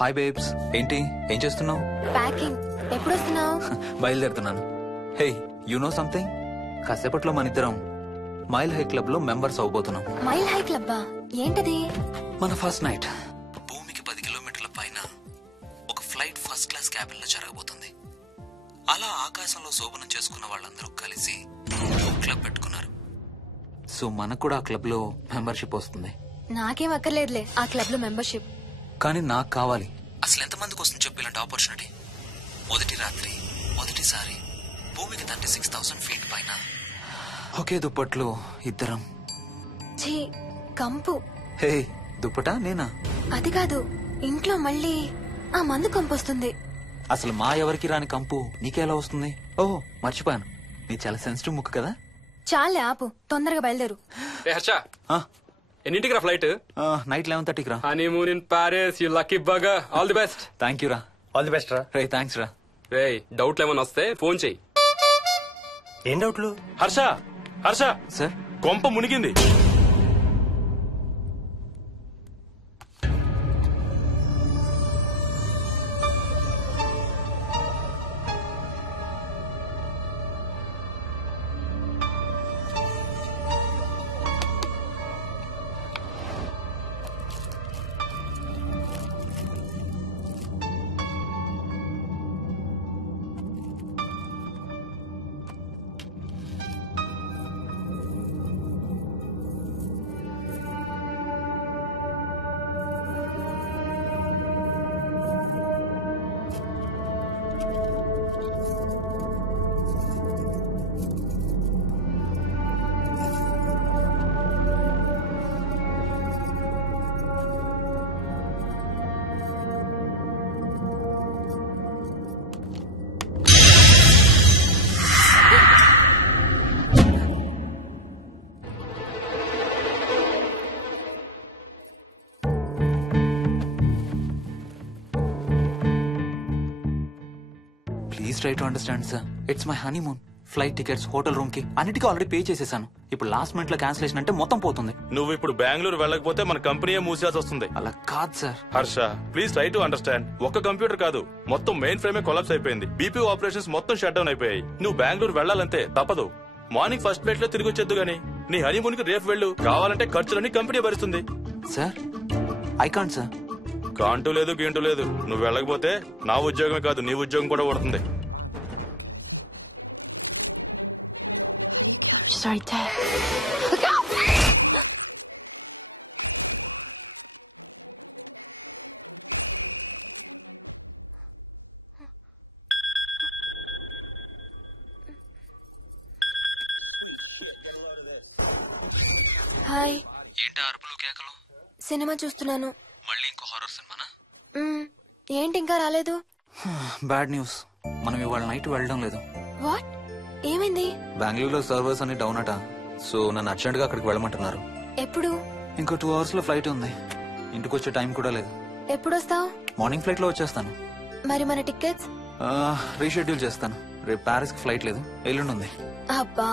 Hi babes, ఏంటి ఏం చేస్తున్నావు? ప్యాకింగ్. ఎప్పుడు వస్తున్నావు? బయలుదేరుతున్నాను. Hey, you know something? కాసేపట్లో మన ఇద్దరం మైల్ హై క్లబ్ లో మెంబర్స్ అవబోతున్నాం. మైల్ హై క్లబ్బా? ఏంటది? మన ఫస్ట్ నైట్ భూమికి 10 కిలోమీటర్ల పైన ఒక ఫ్లైట్ ఫస్ట్ క్లాస్ క్యాబిన్ లో జరగబోతుంది. అలా ఆకాశంలో శోభనం చేసుకున్న వాళ్ళందరూ కలిసి క్లబ్ పెట్టుకున్నారు. సో మనకు కూడా ఆ క్లబ్ లో మెంబర్షిప్ వస్తుంది. నాకేం అక్కర్లేదులే ఆ క్లబ్ లో మెంబర్షిప్. కానీ నాకు కావాలి. అసలు ఎంతమందికి వస్తుంది చెప్పు ఇలాంటి ఆపర్చునిటీ? మొదటి రాత్రి మొదటిసారి భూమికి 36,000 ఫీట్ పైన ఒకే దుప్పట్లో ఇద్దరం. ఛీ, కంపు. హే, దుప్పటా నేనా? అది కాదు, ఇంట్లో మళ్ళీ ఆ మందు కంపు వస్తుంది. అసలు మా ఎవరికి రాని కంపు నీకెలా వస్తుంది? ఓహో, మర్చిపోయాను, నీ చాలా సెన్సిటివ్ ముక్కు కదా. చాలే ఆపు, తొందరగా బయలుదేరు. హర్ష, ఎన్నింటికి రా ఫ్లైట్? నైట్ 11:30కి రా. Honeymoon in Paris, you lucky bugger. All the best. Thank you రా. ఆల్ ది బెస్ట్ రా. రే, థ్యాంక్స్ రా. రే, డౌట్లు ఏమైనా వస్తే ఫోన్ చెయ్యి. ఏం డౌట్లు? హర్ష, హర్ష, సార్, కొంప మునిగింది. Please try to understand sir. It's my honeymoon. Flight tickets, hotel room కి అన్నిటికీ ఆల్రెడీ పే చేసేసాను. ఇప్పుడు లాస్ట్ మినిట్ లో క్యాన్సిలేషన్ అంటే మొత్తం పోతుంది. నువ్వు ఇప్పుడు బెంగళూరు వెళ్ళకపోతే మన కంపెనీయే మూసేయాల్సి వస్తుంది. అలా కాదు sir. Harsha, please try to understand. ఒక్క కంప్యూటర్ కాదు, మొత్తం మెయిన్ ఫ్రేమే కొలాప్స్ అయిపోయింది. బీపీ ఆపరేషన్స్ మొత్తం షట్ డౌన్ అయిపోయాయి. నువ్వు బెంగళూరు వెళ్ళాలంటే తప్పదు. మార్నింగ్ ఫస్ట్ ఫ్లైట్ లో తిరిగి వచ్చేద్దు గానీ నీ హనీమూన్ కి రేపు వెళ్ళు. కావాలంటే ఖర్చులన్నీ కంపెనీ భరిస్తుంది. Sir, I can't sir. కాంటూ లేదు, గీంటూ లేదు. నువ్వు వెళ్ళకపోతే నా ఉద్యోగమే కాదు, నీ ఉద్యోగం కూడా పడుతుంది. Right there. హాయ్. ఏంటి అరుపులు కేకలు? సినిమా చూస్తున్నాను. మళ్ళీ ఇంకో హారర్ సినిమానా? ఏంటి ఇంకా రాలేదు? బ్యాడ్ న్యూస్, మనం ఇవాళ నైట్ వెళ్ళడం లేదు. వాట్? ఏమైంది? బెంగళూరులో సర్వర్స్ అన్ని డౌన్ అట. సో నన్ను అర్జెంట్ గా అక్కడికి వెళ్ళమంటున్నారు. ఎప్పుడు? ఇంకో 2 hours లో ఫ్లైట్ ఉంది. ఇంటికి వచ్చే టైం కూడా లేదు. ఎప్పుడు వస్తావు? మార్నింగ్ ఫ్లైట్ లో వచ్చేస్తాను. మరి మన టికెట్స్? రీషెడ్యూల్ చేస్తాను. రేపు ప్యారిస్ కి ఫ్లైట్ లేదు, ఎల్లుండి ఉంది. అబ్బా,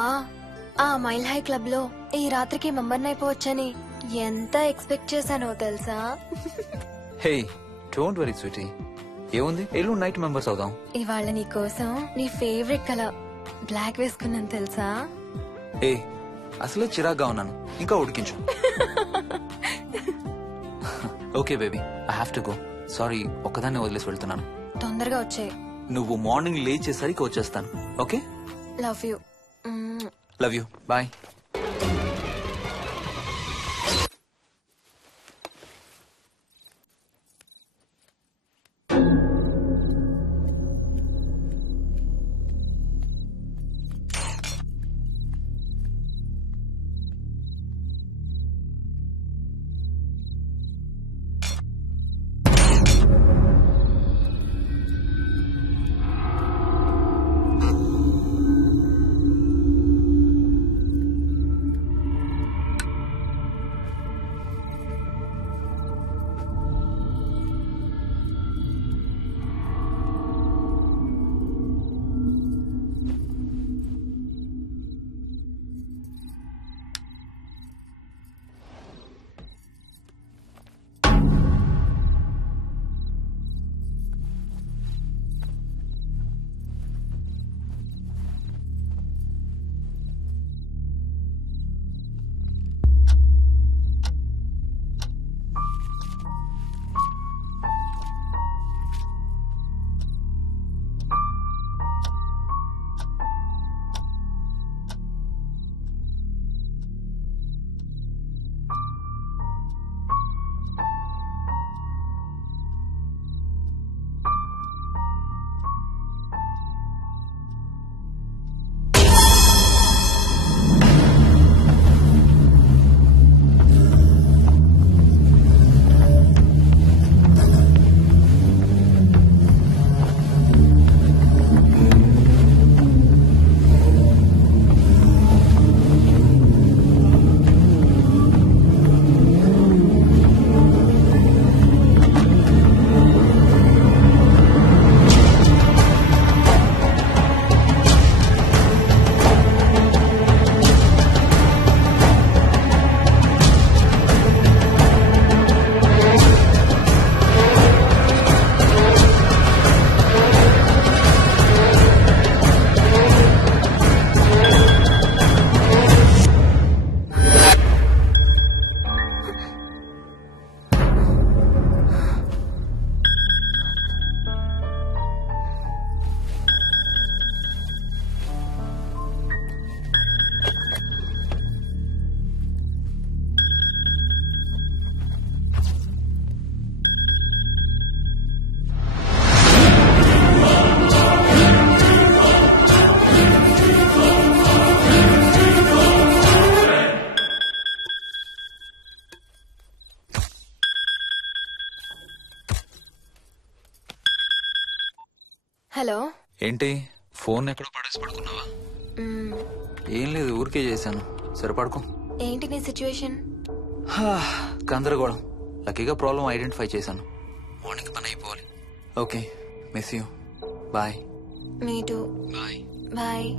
ఆ మైల్ హై క్లబ్ లో ఈ రాత్రికి మెంబర్ అయిపోవచ్చని ఎంత ఎక్స్పెక్ట్ చేశానో తెలుసా? హే, డోంట్ వరీ స్వీటీ. ఏముంది, ఎల్లుండి నైట్ మెంబర్స్ అవుదాం. ఇవాళ నీ కోసం నీ ఫేవరెట్ కలర్ బ్లాక్ వేసుకున్నాను తెలుసా? ఏ, అసలే చిరాగ్గా ఉన్నాను, ఇంకా ఉడికించు. Okay baby, I have to go. Sorry, ఒక్కదాన్ని వదిలేసి వెళ్తున్నాను. తొందరగా వచ్చే. నువ్వు మార్నింగ్ లేచేసరికి వచ్చేస్తాను. Okay? Love you. Love you. Bye. Hello. ఏంటి ఫోన్ ఎక్కడో పడేసి పడుకున్నావా? ఏం లేదు, ఊరికే చేశాను. సరే పడుకో. ఏంటి నీ సిచ్యువేషన్? గందరగోళం. లక్కీగా ప్రాబ్లం ఐడెంటిఫై చేశాను. మార్నింగ్ పని అయిపోవాలి. Okay, miss you. Bye. Me too. Bye. Bye.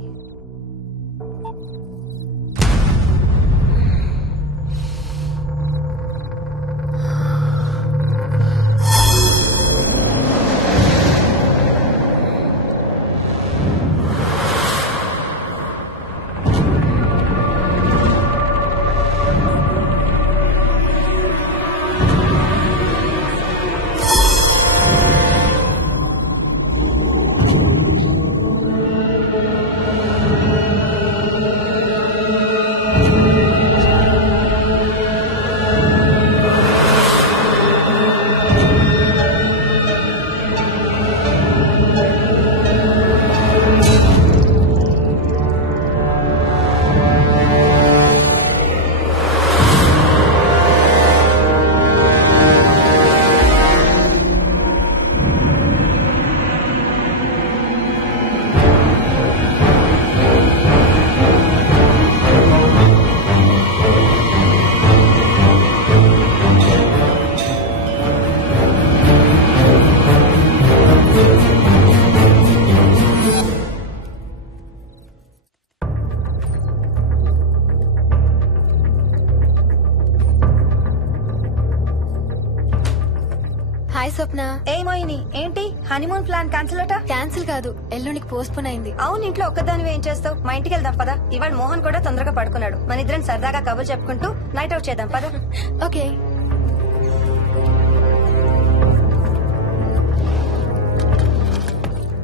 Hi Swapna. ఏమోయిని ఏంటి హనీమూన్ ప్లాన్ క్యాన్సిల్ అట? క్యాన్సిల్ కాదు, ఎల్లుండికి పోస్ట్ పోన్ అయింది. అవును, ఇంట్లో ఒక్కదానివి ఏం చేస్తావు? మా ఇంటికి వెళ్దాం పదా. ఇవాళ మోహన్ కూడా తొందరగా పడుకున్నాడు. మన ఇద్దరం సరదాగా కబుర్లు చెప్పుకుంటూ నైట్ అవుట్ చేద్దాం పదా. ఓకే.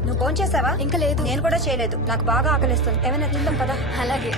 నువ్వు ఫోన్ చేసావా? ఇంకా లేదు. నేను కూడా చేయలేదు. నాకు బాగా ఆకలిస్తుంది. ఏమైనా తిందాం పదా. అలాగే.